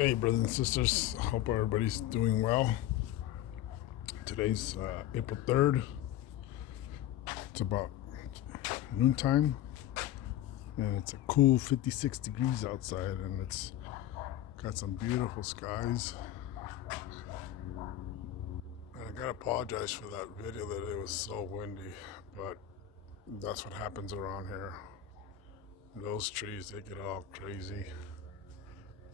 Hey, brothers and sisters. Hope everybody's doing well. Today's April 3rd. It's about noontime, and it's a cool 56 degrees outside, and it's got some beautiful skies. And I gotta apologize for that video that it was so windy, but that's what happens around here. Those trees, they get all crazy.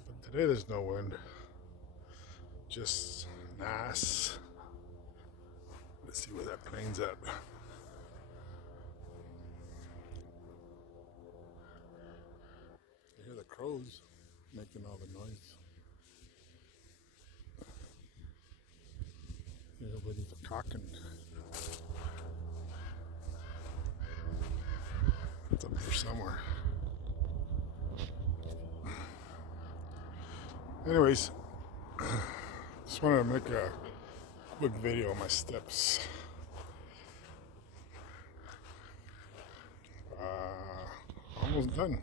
But today there's no wind, just nice. Let's see where that plane's at. You hear the crows making all the noise. Everybody's cocking. It's up there somewhere. Anyways, just wanted to make a quick video of my steps. Almost done.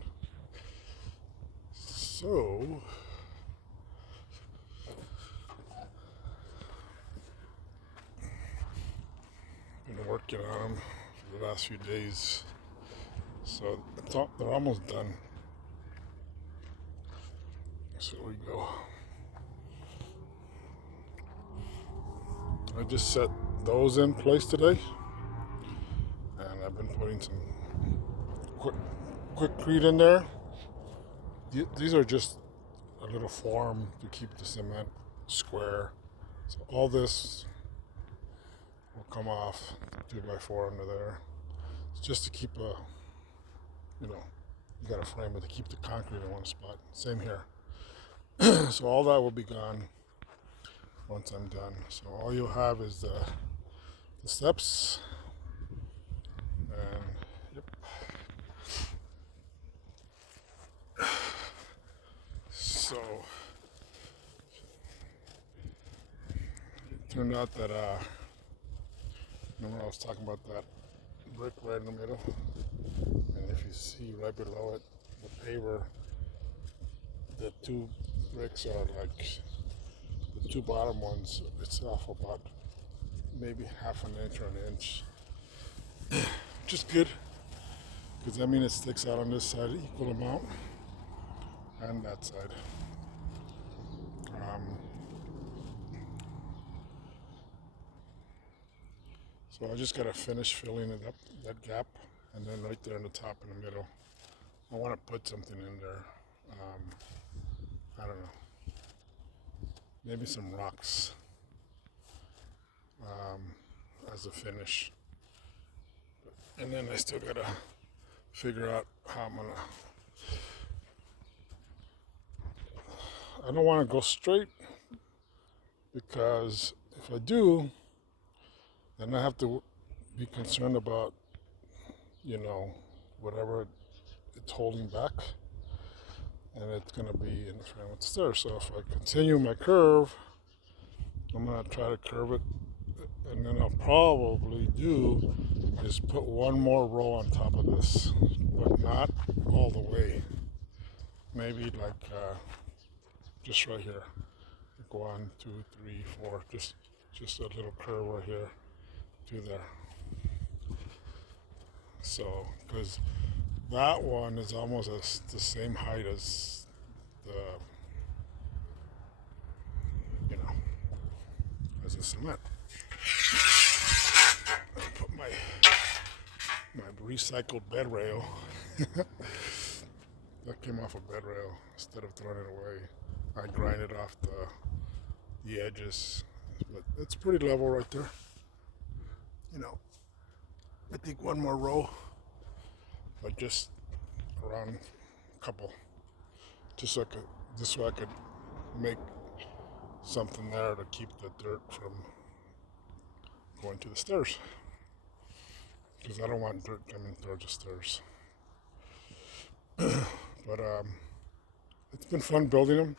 So, been working on them for the last few days. So they're almost done. So here we go. I just set those in place today, and I've been putting some Quikrete in there. These are just a little form to keep the cement square. So all this will come off 2x4 under there. It's just to keep you got to frame it to keep the concrete in one spot. Same here. So all that will be gone once I'm done. So all you'll have is the steps, and yep. So it turned out that remember I was talking about that brick right in the middle, and if you see right below it, the paver, the two bricks are like the two bottom ones. It's off about maybe half an inch or an inch, which is good because that means it sticks out on this side equal amount and that side. So I just gotta finish filling it up, that gap, and then right there in the top in the middle, I want to put something in there. I don't know, maybe some rocks as a finish. And then I still gotta figure out how I'm gonna. I don't want to go straight because if I do, then I have to be concerned about, whatever it's holding back, and it's going to be interfering with the stairs. So if I continue my curve, I'm going to try to curve it, and then I'll probably do is put one more row on top of this, but not all the way. Maybe like just right here. Like 1, 2, 3, 4, just a little curve right here to there. So, because that one is almost the same height as the, as the cement. I put my recycled bed rail. That came off a bed rail. Instead of throwing it away, I grind it off the edges. But it's pretty level right there. I think one more row, but just around a couple, just so I could make something there to keep the dirt from going to the stairs, because I don't want dirt coming through the stairs. But it's been fun building them.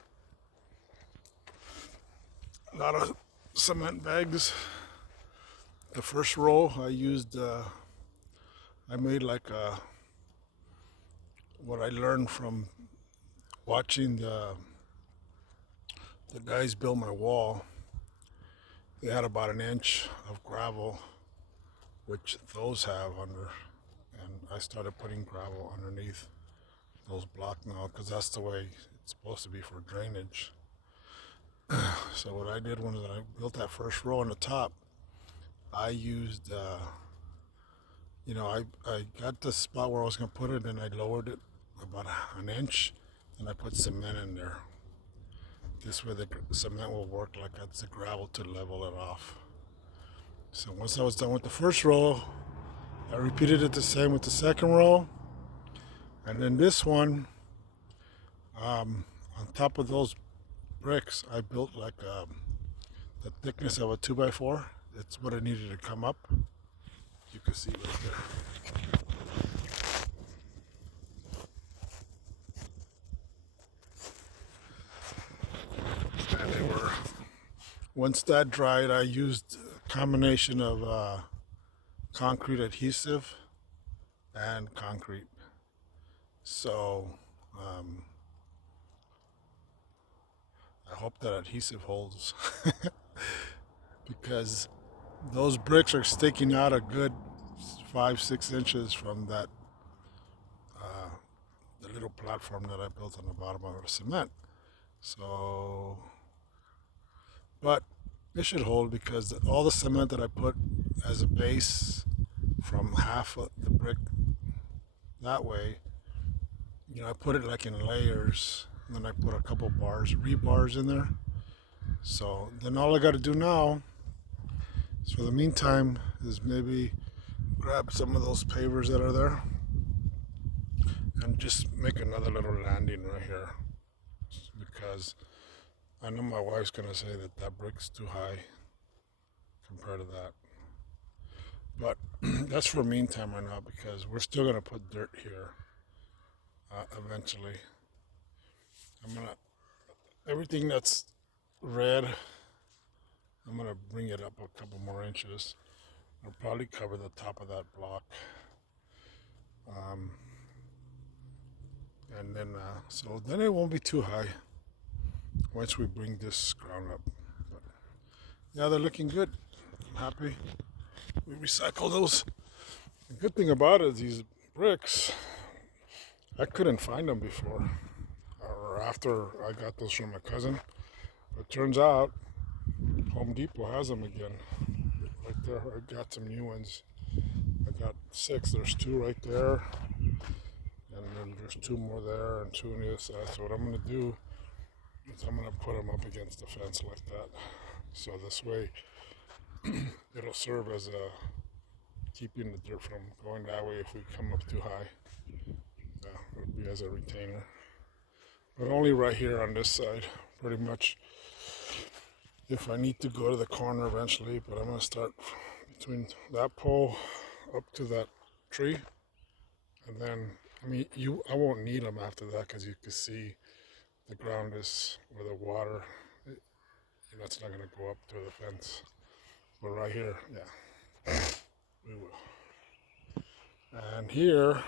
A lot of cement bags. The first row I used, I made like what I learned from watching the the guys built my wall, they had about an inch of gravel, which those have under, and I started putting gravel underneath those blocks now because that's the way it's supposed to be for drainage. So what I did when I built that first row on the top, I used, I got the spot where I was going to put it and I lowered it about an inch and I put cement in there. This way the cement will work like that's the gravel to level it off. So once I was done with the first row, I repeated it the same with the second row. And then this one, on top of those bricks, I built like the thickness of a 2x4. That's what I needed to come up. You can see right there. And they were, once that dried, I used a combination of concrete adhesive and concrete. So I hope that adhesive holds because those bricks are sticking out a good 5-6 inches from that the little platform that I built on the bottom of the cement. So, but it should hold because all the cement that I put as a base from half of the brick that way, I put it like in layers, and then I put a couple bars, rebars in there. So then all I got to do now is, for the meantime, is maybe grab some of those pavers that are there and just make another little landing right here, because I know my wife's gonna say that that brick's too high compared to that. But that's for meantime right now, because we're still gonna put dirt here eventually. Everything that's red, I'm gonna bring it up a couple more inches. I'll probably cover the top of that block. And then, so then it won't be too high once we bring this ground up. But yeah, they're looking good. I'm happy. We recycle those. The good thing about it is these bricks, I couldn't find them before, or after I got those from my cousin. It turns out Home Depot has them again. Right there, I got some new ones. I got 6. There's 2 right there, and then there's 2 more there, and 2 on the other side. So what I'm gonna do is I'm gonna put them up against the fence like that. So this way, it'll serve as a keeping the dirt from going that way if we come up too high. It'll be as a retainer, but only right here on this side, pretty much. If I need to go to the corner eventually, but I'm gonna start between that pole up to that tree, and then I won't need them after that, because you can see the ground is where the water, it's not gonna go up to the fence. But right here, yeah, we will. And here,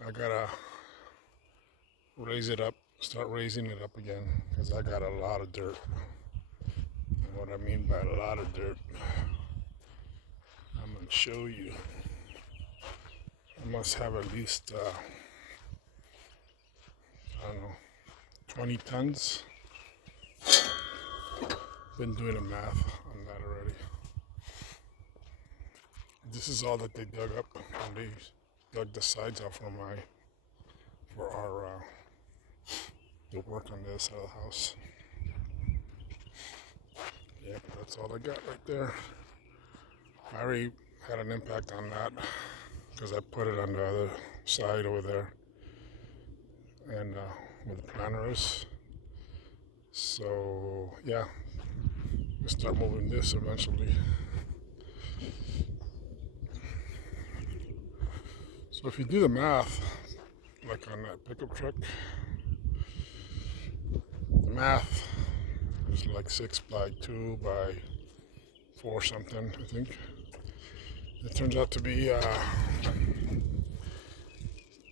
I gotta raise it up, start raising it up again, because I got a lot of dirt. And what I mean by a lot of dirt, I'm gonna show you. I must have at least, 20 tons. Been doing the math on that already. This is all that they dug up, and they dug the sides out for our the work on this side of the house. Yep, that's all I got right there. I already had an impact on that because I put it on the other side over there, and where the planter is. So yeah, we'll start moving this eventually. So if you do the math, like on that pickup truck, the math is like 6 by 2 by 4 something, I think. It turns out to be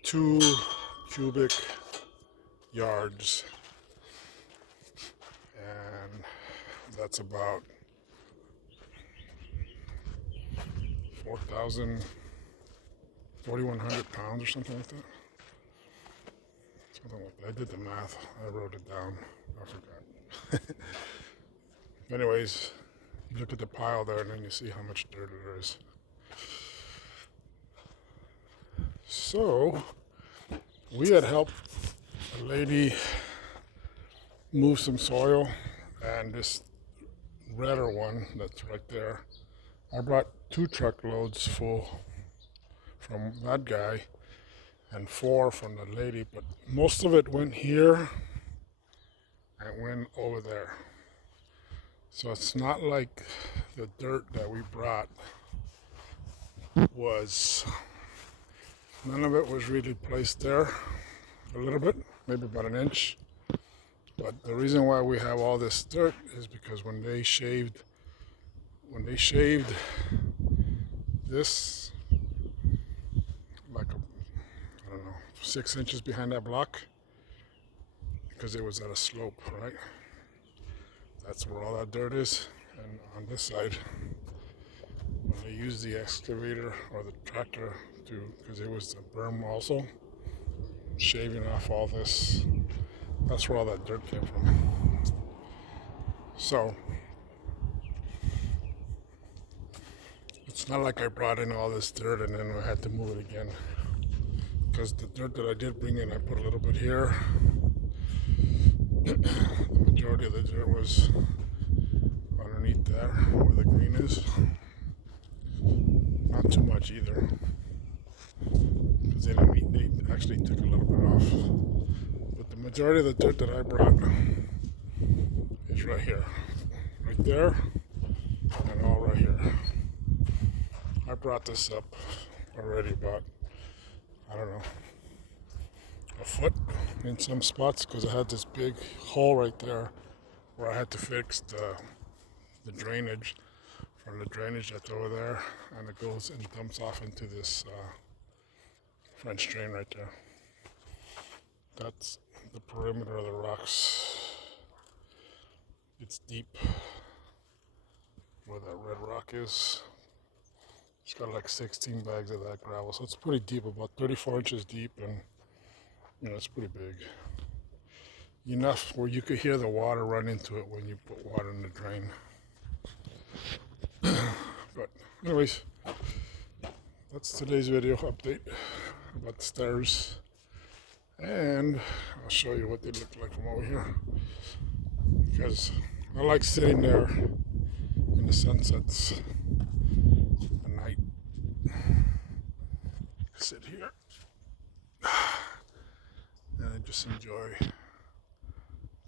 2 cubic yards and that's about 4,100 pounds or something like that. Something like that. I did the math. I wrote it down. I forgot. Anyways, you look at the pile there and then you see how much dirt there is. So, we had helped a lady move some soil, and this redder one that's right there, I brought 2 truckloads full from that guy and 4 from the lady, but most of it went here and went over there. So it's not like the dirt that we brought was, none of it was really placed there. A little bit, maybe about an inch. But the reason why we have all this dirt is because when they shaved this, like I don't know, 6 inches behind that block, because it was at a slope, right? That's where all that dirt is. And on this side, when they used the excavator or the tractor to, because it was a berm also, shaving off all this, that's where all that dirt came from. So it's not like I brought in all this dirt and then I had to move it again, because the dirt that I did bring in, I put a little bit here. The majority of the dirt was underneath there where the green is. Not too much either, because they actually took a little bit off. But the majority of the dirt that I brought is right here, right there, and all right here. I brought this up already about, I don't know, a foot in some spots, because I had this big hole right there where I had to fix the drainage from the drainage that's over there, and it goes and dumps off into this French drain right there. That's the perimeter of the rocks. It's deep where that red rock is. It's got like 16 bags of that gravel, so it's pretty deep, about 34 inches deep, and you know, it's pretty big. Enough where you could hear the water run into it when you put water in the drain. But anyways, that's today's video update about the stairs, and I'll show you what they look like from over here, because I like sitting there in the sunsets at night. Sit here and I just enjoy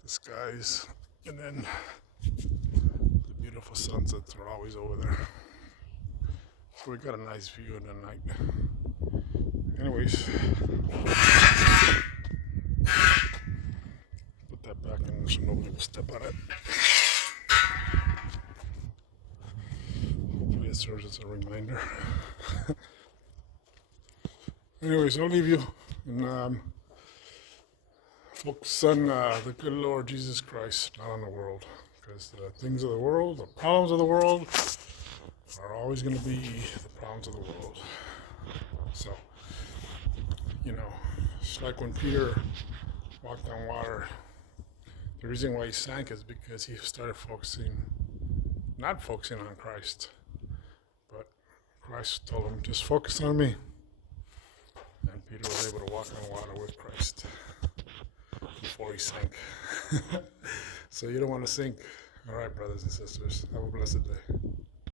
the skies, and then the beautiful sunsets are always over there. So we got a nice view in the night. Anyways, put that back in there so nobody will step on it. Hopefully it serves as a reminder. Anyways, I'll leave you and focus on the good Lord Jesus Christ, not on the world, because the things of the world, the problems of the world, are always going to be the problems of the world. So, you know, it's like when Peter walked on water. The reason why he sank is because he started not focusing on Christ, but Christ told him, just focus on me. And Peter was able to walk on water with Christ before he sank. So you don't want to sink. All right, brothers and sisters, have a blessed day.